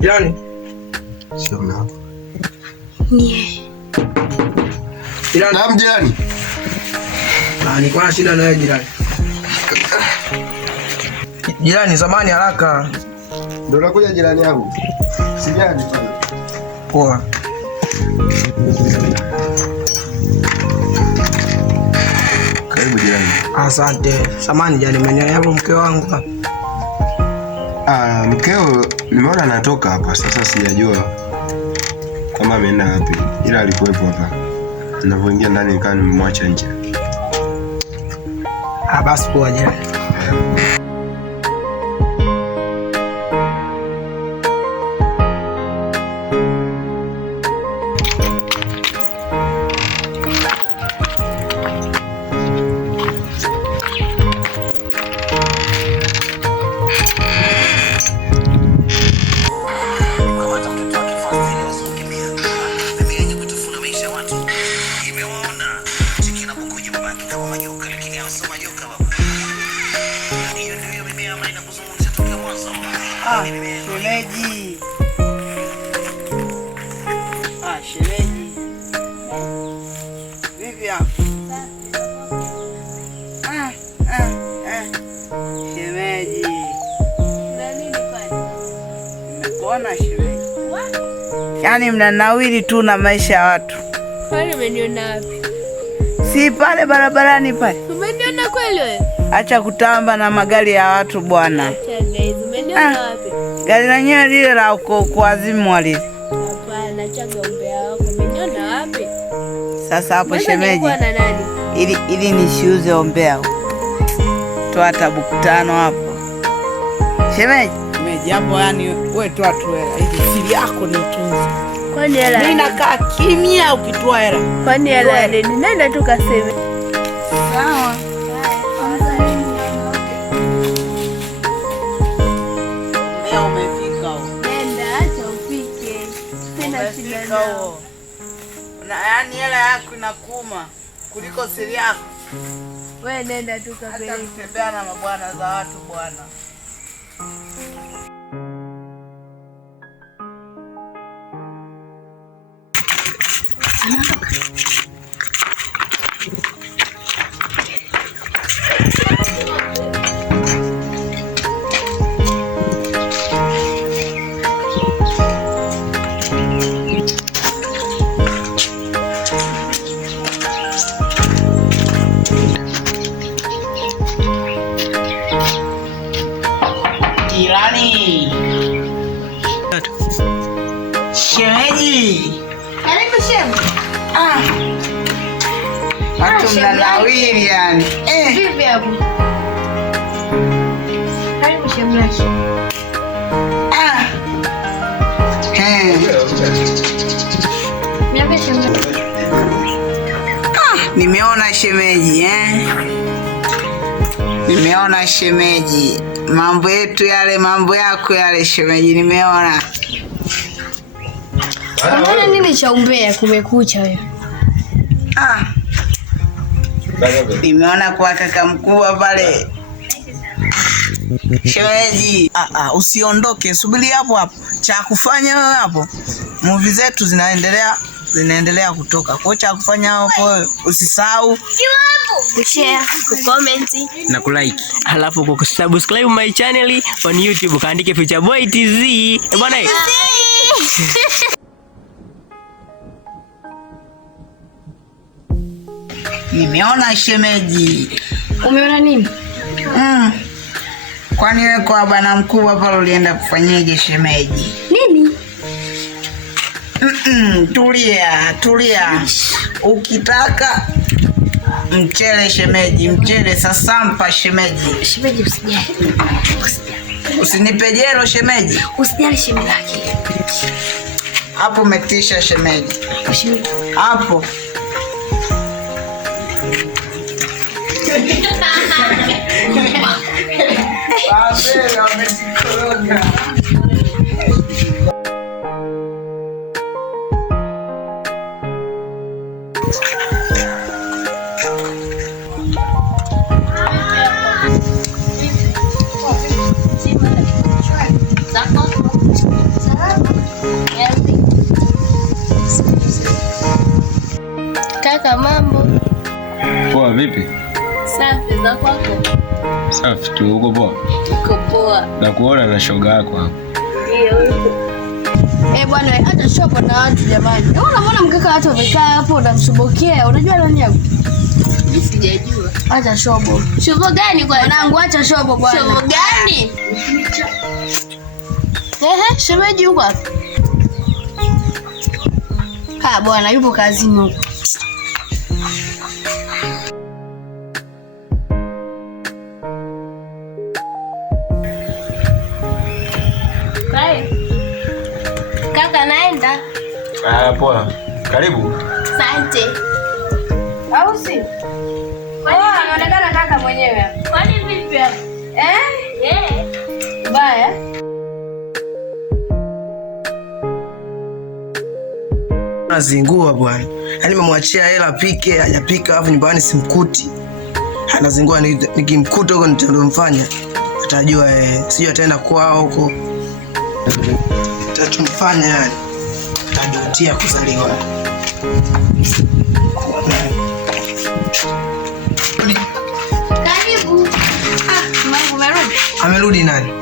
Jirani. Sio mna. Nie. Jirani. Naam jirani. Nilikuwa na shida na wewe jirani. Jirani, zamani haraka. Ndio nakuja jirani yangu. Sijani pale. Poa. Karibu jirani. Asante. Samahani jirani, mwenyewe hapo mke wangu. Mkeo nimeona anatoka hapa sasa, sijajua kama ameenda wapi, ila alikuwepo hapa. Ninapoingia ndani nikawa nimemwacha nje. Basi poa jirani. Shemeji. Shemeji. Vipi hapo? Shemeji. Nimekuona shemeji. Yaani mnanawiri tu na maisha ya watu. Kwani umeniona wapi? Si pale barabarani pale. Umeniona kweli wewe? Acha kutamba na magari ya watu bwana. Umeniona wapi? Gari lenyewe lile la kuazimu wale. Hapana, chaga umbea wako. Umeniona wapi? Sasa hapo shemeji. Na nani? Ili nisiuze ombea. Toa tabu 5 hapo. Shemeji hapo, yani wewe toa tu hela. Hizi siri yako ni tunzi. Kwani hela? Mimi nakaa kimya ukitoa hela. Kwani hela nini? Nenda tu kaseme. Sawa. Leo umefika huko. Nenda acha upike. Sina shida nao. Na yani hela yako inakuuma kuliko siri yako. Wewe nenda tu kapeleke. Hata kutembea na mabwana za watu bwana. Jirani. Shemeji. Karibu shemu. Watu mnanawiri yani. Vipi hapo? Karibu shemu yake. Niambie shemu. Nimeona shemeji Nimeona shemeji. Mambo yetu yale, mambo yako yale shemeji, nimeona. Mbona nini cha umbea kumekucha wewe? Nimeona kwa kaka mkubwa pale. Shemeji, usiondoke, subiri hapo hapo. Cha kufanya wewe hapo. Movie zetu zinaendelea kutoka. Kwa cha kufanya hapo usisahau kushare, kucomment na kulike. Halafu kusubscribe my channel on YouTube, kaandike Future Boy TZ. Bwana. Nimeona shemeji. Umeona nini? Kwani wewe kwa bwana mkubwa pale ulienda kufanyaje shemeji? Nini? Tulia. Ukitaka mchele shemeji, mchele sasampa shemeji. Shemeji usijali. Usinipe jelo shemeji. Usijali shemeji. Hapo umetisha shemeji. Shemeji. Hapo. Wazee wamejikoroga. vipi? Safi, za kwako? Safi tu, uko poa? Uko poa. Na kuona na shoga yako hapo. Ndio. Bwana, hata shopo na watu jamani. Unaona mkaka watu wamekaa hapo unamshobokea. Unajua nani hapo? Mimi sijajua. Acha shobo. Shobo gani kwa mwanangu? Acha shobo bwana. Shobo gani? Shemeji yuko hapo. Bwana yupo kazini huko. Kaka naenda. Poa. Karibu. Asante. Au si? Anaonekana kaka mwenyewe. Kwani vipi hapa? Baya. Anazingua bwana. Yaani nimemwachia hela pike, hajapika alafu nyumbani simkuti. Anazingua, nikimkuta huko nitamfanya. Atajua sijui ataenda kwao huko. Tatumfanya yani. Tajutia kuzaliwa. Karibu. Umerudi? Amerudi nani?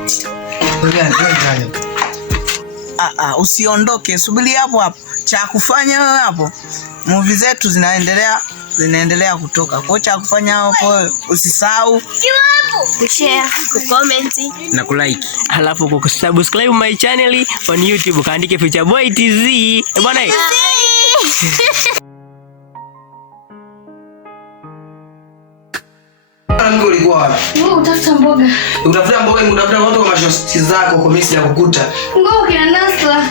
Usiondoke, subiri hapo hapo. Cha kufanya wewe hapo. Movie zetu zinaendelea kutoka. Kwa cha kufanya hapo usisahau kushare, kucomment na kulike. Alafu kusubscribe my channel on YouTube kaandike Future Boy TZ. Bwana. Ngo ulikuwa wapi? Utafuta mboga. Utafuta mboga, utafuta watu kwa mashosti zako kwa mimi sijakukuta. Ngo kina Nasra.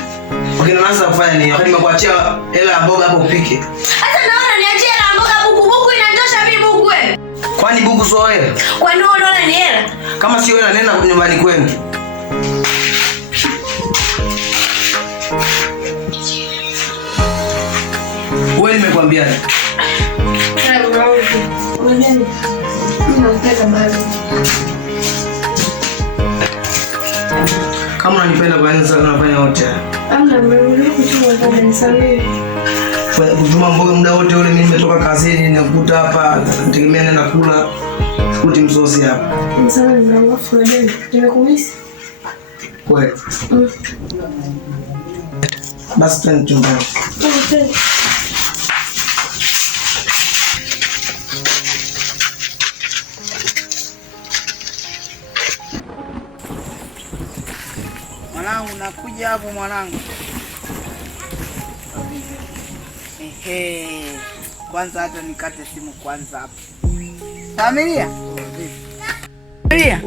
Wakina Nasra kufanya nini? Wakati nimekuachia hela ya mboga hapo upike. Hata naona niachie hela mboga buku inatosha mimi buku wewe. Kwani buku sio hela? Kwani wewe unaona ni hela? Kama sio hela nenda nyumbani kwenu. Wewe nimekwambia. Kama unanipenda kwa nini sasa unafanya wote? Amna mrudi kuchuma kwa nisamehe. Kutuma mboga muda wote ule, mimi nimetoka kazini nakuta hapa nategemea nenda kula. Kuti msosi hapa. Nisamehe mwanangu fulani. Nimekumisi. Kweli. Basi twende chumbani. Okay. mwanangu, nakuja hapo mwanangu. Kwanza hata nikate simu kwanza hapo. Familia? Familia?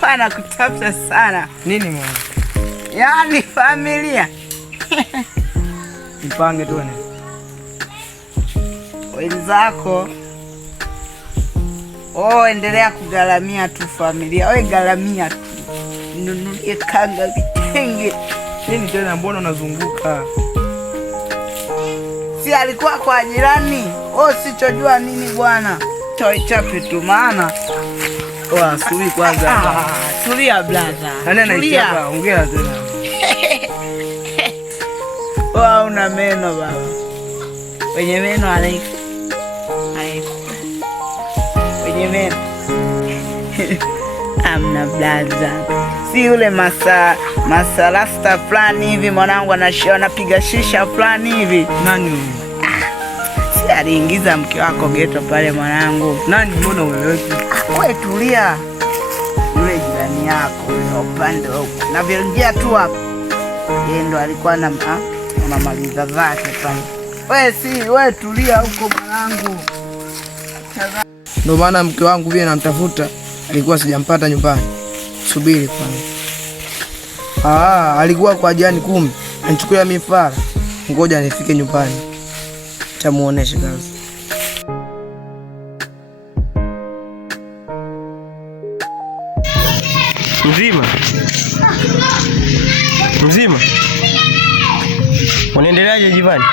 Kwa nakutafuta sana. Nini mwana? Yaani familia. Mpange tuone. Wenzako. Endelea kugaramia tu familia. Wewe garamia tu. Nunulie kanga vitenge. Nini tena, mbona unazunguka? Si alikuwa kwa jirani. Sichojua nini bwana. Toi chape tu maana. Subiri kwanza. Tulia brother. Nani anaichapa? Ongea tena. Una meno baba. Wenye meno anaika. Wenye meno. Amna blaza. Si yule masalasta fulani hivi mwanangu anapiga shisha fulani hivi. Nani huyo? Si aliingiza mke wako geto pale mwanangu. Nani, mbona ueleweki? Wewe tulia. Yule jirani yako upande huko. Na vyoingia tu hapo. Yeye ndo alikuwa na maliza zake pale. Wewe tulia huko mwanangu. Ndio maana mke wangu vile namtafuta, alikuwa sijampata nyumbani. Subiri kwanza. Alikuwa kwa jirani kumbe. Anichukulia mifara. Ngoja nifike nyumbani. Tamuonesha kazi. Mzima. Unaendeleaje jivani?